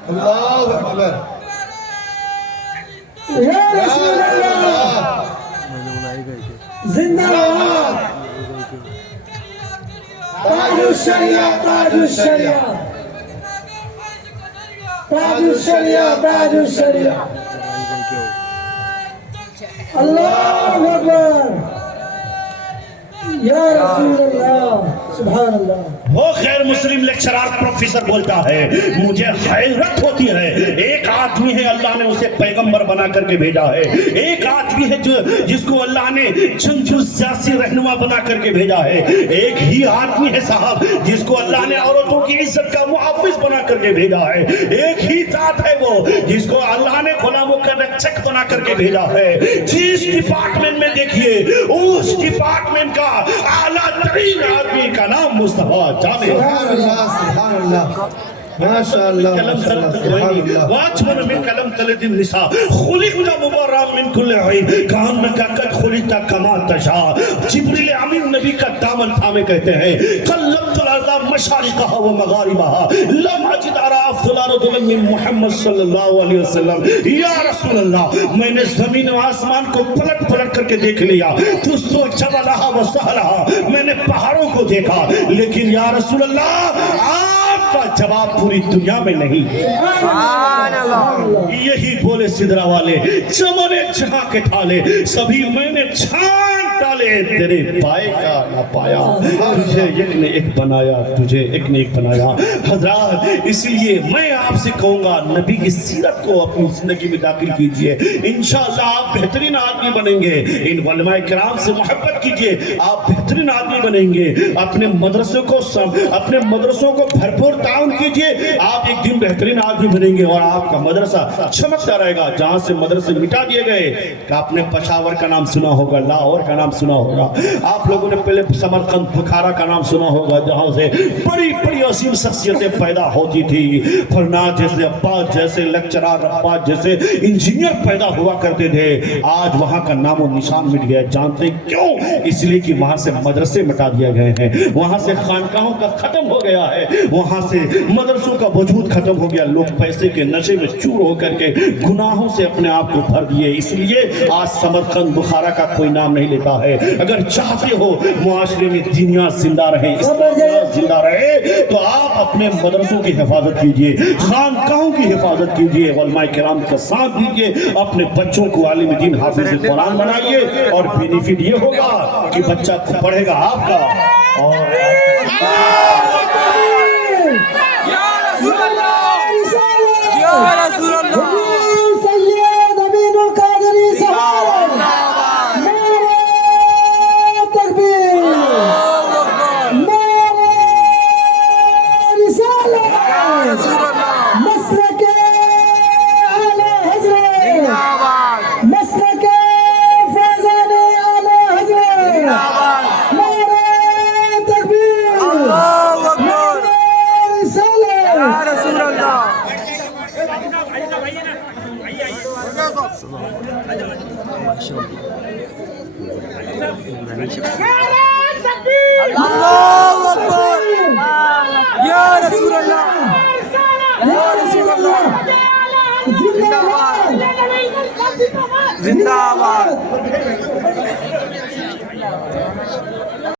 اللہ اکبر، یا رسول اللہ زندہ باد، تاج الشریعہ، تاج الشریعہ، تاج الشریعہ، تاج الشریعہ، اللہ اکبر، یا رسول اللہ، سبحان اللہ۔ وہ غیر مسلم لیکچرار پروفیسر بولتا ہے، مجھے حیرت ہوتی ہے، ایک آدمی ہے اللہ نے اسے پیغمبر بنا کر کے بھیجا ہے، ایک آدمی ہے جس کو اللہ نے جنگجو سیاسی رہنما بنا کر کے بھیجا ہے، ایک ہی آدمی ہے صاحب جس کو اللہ نے عورتوں کی عزت کا محافظ بنا کر کے بھیجا ہے، ایک ہی ذات ہے وہ جس کو اللہ نے غلاموں کا رکشک بنا کر کے بھیجا ہے۔ جس ڈپارٹمنٹ میں دیکھیے اس ڈپارٹمنٹ کا اعلیٰ ترین آدمی کا نام مصطفیٰ جانے۔ سبحان اللہ، سبحان اللہ، ماشاء اللہ، سبحان اللہ۔ واجمن من کلم تلد النساء خلقت مبرأ من کل عیب کانک قد خلقت کما تشاء۔ جبریل امین نبی کا دامن تھامے کہتے ہیں، قلبت الارض مشارقها ومغاربها لم اجد ارى افضل رجلا من محمد صلی اللہ علیہ وسلم۔ یا رسول اللہ، میں نے زمین و آسمان کو پلٹ پلٹ کر کے دیکھ لیا، تستو جبلها وسهلها، میں نے پہاڑوں کو دیکھا، لیکن یا رسول اللہ آپ کا جواب پوری دنیا میں نہیں۔ سبحان اللہ۔ یہی بولے سدرا والے، چمنے جہاں کے ٹھالے سبھی میں نے چھان ڈالے، تیرے پائے کا نہ پایا، تجھے ایک نے ایک بنایا، تجھے ایک نے ایک بنایا۔ حضرات اس لیے میں آپ سے کہوں گا نبی کی سیرت کو اپنی زندگی میں داخل کیجئے، انشاءاللہ آپ بہترین آدمی بنیں گے۔ ان علماء کرام سے محبت کیجئے، آپ بہترین آدمی بنیں گے۔ اپنے مدرسوں کو بھرپور تعاون کیجئے، آپ ایک دن بہترین آدمی بنیں گے اور آپ کا مدرسہ چمکتا رہے گا۔ جہاں سے مدرسے مٹا دیے گئے، کہ آپ نے پشاور کا نام سنا ہوگا، لاہور کا نام سنا ہوگا، آپ لوگوں نے پہلے سمرقند بخارا کا نام سنا ہوگا، جہاں سے بڑی بڑی عظیم شخصیتیں پیدا ہوتی تھی، فرناز جیسے، عباس جیسے لیکچرار، عباس جیسے انجینئر پیدا ہوا کرتے تھے۔ آج وہاں کا نام و نشان مٹ گیا، جانتے کیوں؟ اس لیے کہ وہاں سے مدرسے مٹا دیے گئے ہیں، وہاں سے خانقاہوں کا ختم ہو گیا ہے، وہاں سے مدرسوں کا وجود ختم ہو گیا، لوگ پیسے کے نشے میں چور ہو کر کے گناہوں سے اپنے آپ کو بھر دیے۔ اس لیے آج سمرقند بخارا کا کوئی نام نہیں لیتا۔ رہا ہے. اگر چاہتے ہو معاشرے میں دینیات زندہ رہے, اسلامیات زندہ رہے, تو آپ اپنے مدرسوں کی حفاظت کیجئے, خانقاہوں کی حفاظت کیجئے, علماء کرام کا ساتھ دیجئے, اپنے بچوں کو عالم دین حافظ قرآن بنائیے, اور بینیفٹ یہ ہوگا کہ بچہ پڑھے گا آپ کا اور اللہ اکبر یا رسول اللہ یا رسول اللہ زندہ باد